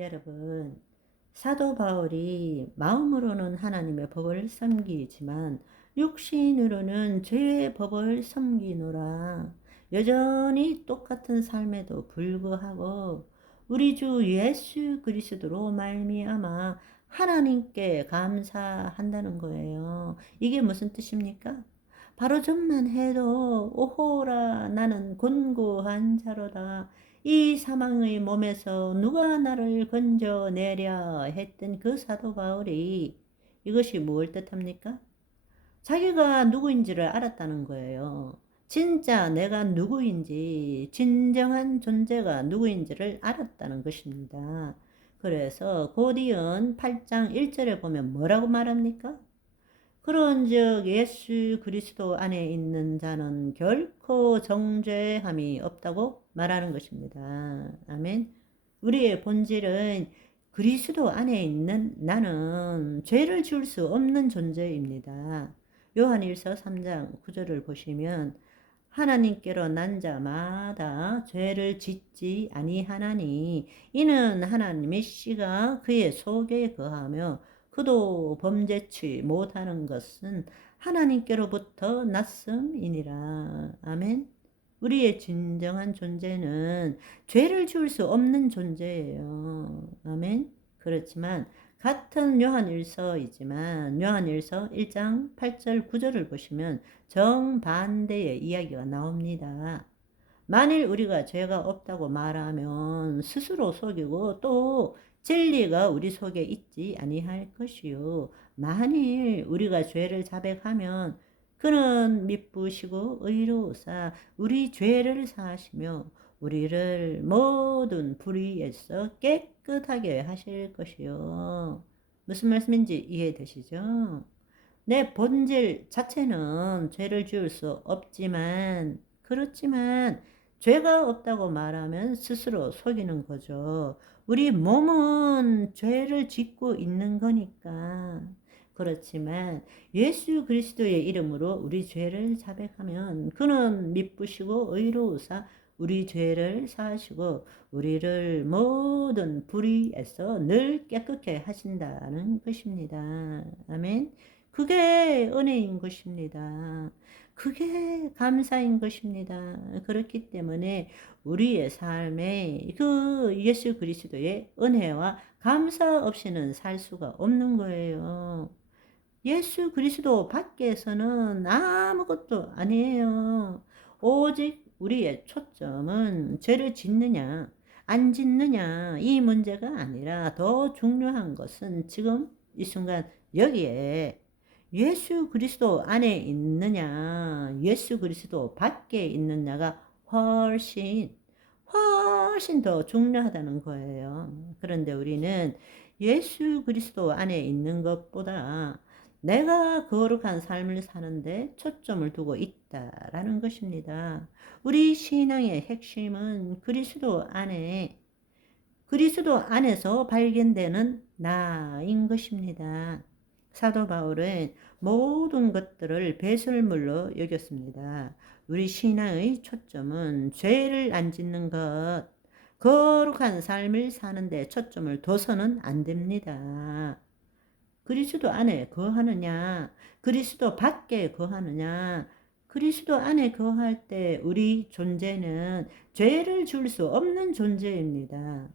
여러분, 사도 바울이 마음으로는 하나님의 법을 섬기지만 육신으로는 죄의 법을 섬기노라. 여전히 똑같은 삶에도 불구하고 우리 주 예수 그리스도로 말미암아 하나님께 감사한다는 거예요. 이게 무슨 뜻입니까? 바로 전만 해도 오호라 나는 곤고한 자로다. 이 사망의 몸에서 누가 나를 건져내랴 했던 그 사도 바울이 이것이 뭘 뜻합니까? 자기가 누구인지를 알았다는 거예요. 진짜 내가 누구인지, 진정한 존재가 누구인지를 알았다는 것입니다. 그래서 고디언 8장 1절에 보면 뭐라고 말합니까? 그런즉 예수 그리스도 안에 있는 자는 결코 정죄함이 없다고 말하는 것입니다. 아멘. 우리의 본질은 그리스도 안에 있는 나는 죄를 지을 수 없는 존재입니다. 요한일서 3장 9절을 보시면 하나님께로 난 자마다 죄를 짓지 아니하나니 이는 하나님의 씨가 그의 속에 거하며 그도 범죄치 못하는 것은 하나님께로부터 났음이니라. 아멘. 우리의 진정한 존재는 죄를 지을 수 없는 존재예요. 아멘. 그렇지만 같은 요한일서이지만 요한일서 1장 8절 9절을 보시면 정반대의 이야기가 나옵니다. 만일 우리가 죄가 없다고 말하면 스스로 속이고 또 진리가 우리 속에 있지 아니할 것이요. 만일 우리가 죄를 자백하면 그는 미쁘시고 의로우사 우리 죄를 사하시며 우리를 모든 불의에서 깨끗하게 하실 것이요. 무슨 말씀인지 이해되시죠? 내 본질 자체는 죄를 지을 수 없지만 그렇지만 죄가 없다고 말하면 스스로 속이는 거죠. 우리 몸은 죄를 짓고 있는 거니까. 그렇지만 예수 그리스도의 이름으로 우리 죄를 자백하면 그는 미쁘시고 의로우사 우리 죄를 사하시고 우리를 모든 불의에서 늘 깨끗게 하신다는 것입니다. 아멘. 그게 은혜인 것입니다. 그게 감사인 것입니다. 그렇기 때문에 우리의 삶에 그 예수 그리스도의 은혜와 감사 없이는 살 수가 없는 거예요. 예수 그리스도 밖에서는 아무것도 아니에요. 오직 우리의 초점은 죄를 짓느냐, 안 짓느냐, 이 문제가 아니라 더 중요한 것은 지금 이 순간 여기에 예수 그리스도 안에 있느냐, 예수 그리스도 밖에 있느냐가 훨씬 더 중요하다는 거예요. 그런데 우리는 예수 그리스도 안에 있는 것보다 내가 거룩한 삶을 사는데 초점을 두고 있다라는 것입니다. 우리 신앙의 핵심은 그리스도 안에서 발견되는 나인 것입니다. 사도 바울은 모든 것들을 배설물로 여겼습니다. 우리 신앙의 초점은 죄를 안 짓는 것, 거룩한 삶을 사는데 초점을 둬서는 안 됩니다. 그리스도 안에 거하느냐, 그리스도 밖에 거하느냐, 그리스도 안에 거할 때 우리 존재는 죄를 줄 수 없는 존재입니다.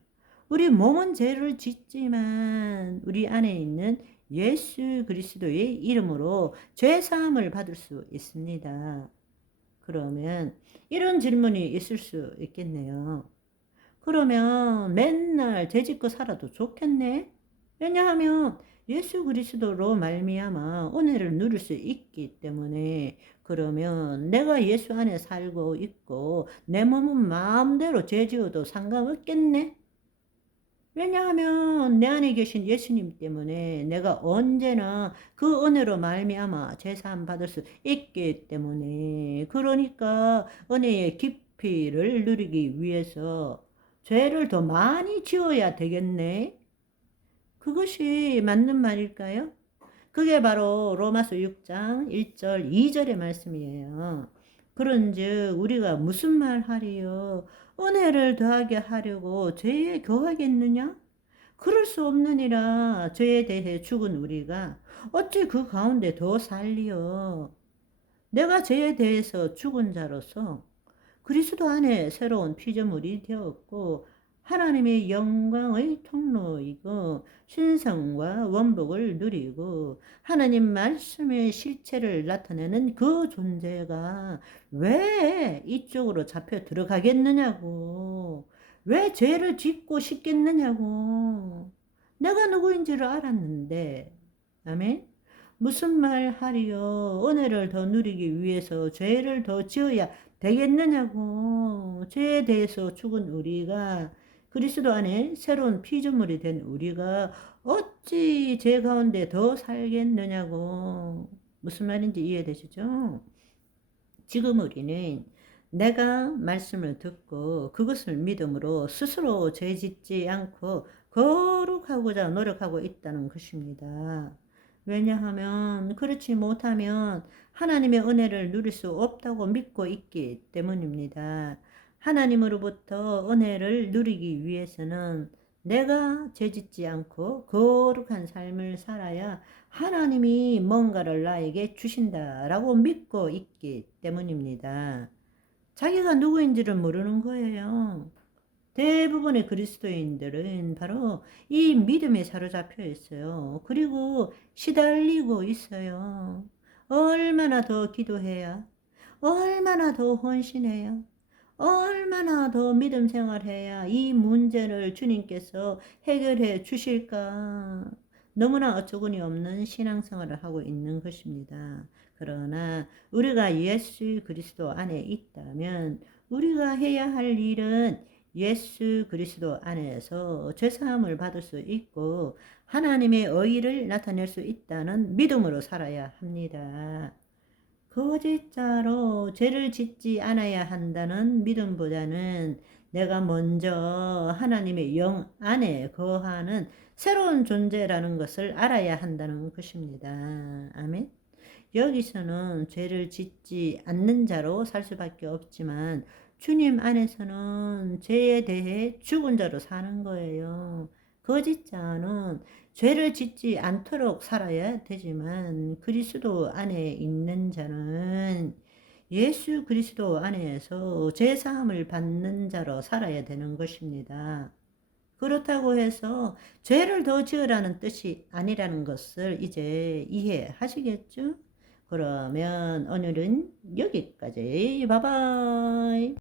우리 몸은 죄를 짓지만 우리 안에 있는 예수 그리스도의 이름으로 죄 사함을 받을 수 있습니다. 그러면 이런 질문이 있을 수 있겠네요. 그러면 맨날 죄 짓고 살아도 좋겠네? 왜냐하면 예수 그리스도로 말미암아 은혜를 누릴 수 있기 때문에. 그러면 내가 예수 안에 살고 있고 내 몸은 마음대로 죄 지어도 상관없겠네? 왜냐하면 내 안에 계신 예수님 때문에 내가 언제나 그 은혜로 말미암아 제사함 받을 수 있기 때문에. 그러니까 은혜의 깊이를 누리기 위해서 죄를 더 많이 지어야 되겠네. 그것이 맞는 말일까요? 그게 바로 로마서 6장 1절 2절의 말씀이에요. 그런즉 우리가 무슨 말 하리요? 은혜를 더하게 하려고 죄에 거하겠느냐? 그럴 수 없느니라. 죄에 대해 죽은 우리가 어찌 그 가운데 더 살리어. 내가 죄에 대해서 죽은 자로서 그리스도 안에 새로운 피조물이 되었고 하나님의 영광의 통로이고 신성과 원복을 누리고 하나님 말씀의 실체를 나타내는 그 존재가 왜 이쪽으로 잡혀 들어가겠느냐고. 왜 죄를 짓고 싶겠느냐고. 내가 누구인지를 알았는데. 아멘. 무슨 말 하리요. 은혜를 더 누리기 위해서 죄를 더 지어야 되겠느냐고. 죄에 대해서 죽은 우리가 그리스도 안에 새로운 피조물이 된 우리가 어찌 죄 가운데 더 살겠느냐고. 무슨 말인지 이해되시죠? 지금 우리는 내가 말씀을 듣고 그것을 믿음으로 스스로 죄 짓지 않고 거룩하고자 노력하고 있다는 것입니다. 왜냐하면 그렇지 못하면 하나님의 은혜를 누릴 수 없다고 믿고 있기 때문입니다. 하나님으로부터 은혜를 누리기 위해서는 내가 죄짓지 않고 거룩한 삶을 살아야 하나님이 뭔가를 나에게 주신다라고 믿고 있기 때문입니다. 자기가 누구인지를 모르는 거예요. 대부분의 그리스도인들은 바로 이 믿음에 사로잡혀 있어요. 그리고 시달리고 있어요. 얼마나 더 기도해야, 얼마나 더 헌신해야, 얼마나 더 믿음 생활해야 이 문제를 주님께서 해결해 주실까. 너무나 어처구니 없는 신앙생활을 하고 있는 것입니다. 그러나 우리가 예수 그리스도 안에 있다면 우리가 해야 할 일은 예수 그리스도 안에서 죄사함을 받을 수 있고 하나님의 의의를 나타낼 수 있다는 믿음으로 살아야 합니다. 거짓자로 죄를 짓지 않아야 한다는 믿음보다는 내가 먼저 하나님의 영 안에 거하는 새로운 존재라는 것을 알아야 한다는 것입니다. 아멘. 여기서는 죄를 짓지 않는 자로 살 수밖에 없지만 주님 안에서는 죄에 대해 죽은 자로 사는 거예요. 거짓자는 죄를 짓지 않도록 살아야 되지만 그리스도 안에 있는 자는 예수 그리스도 안에서 죄 사함을 받는 자로 살아야 되는 것입니다. 그렇다고 해서 죄를 더 지으라는 뜻이 아니라는 것을 이제 이해하시겠죠? 그러면 오늘은 여기까지. 바이바이.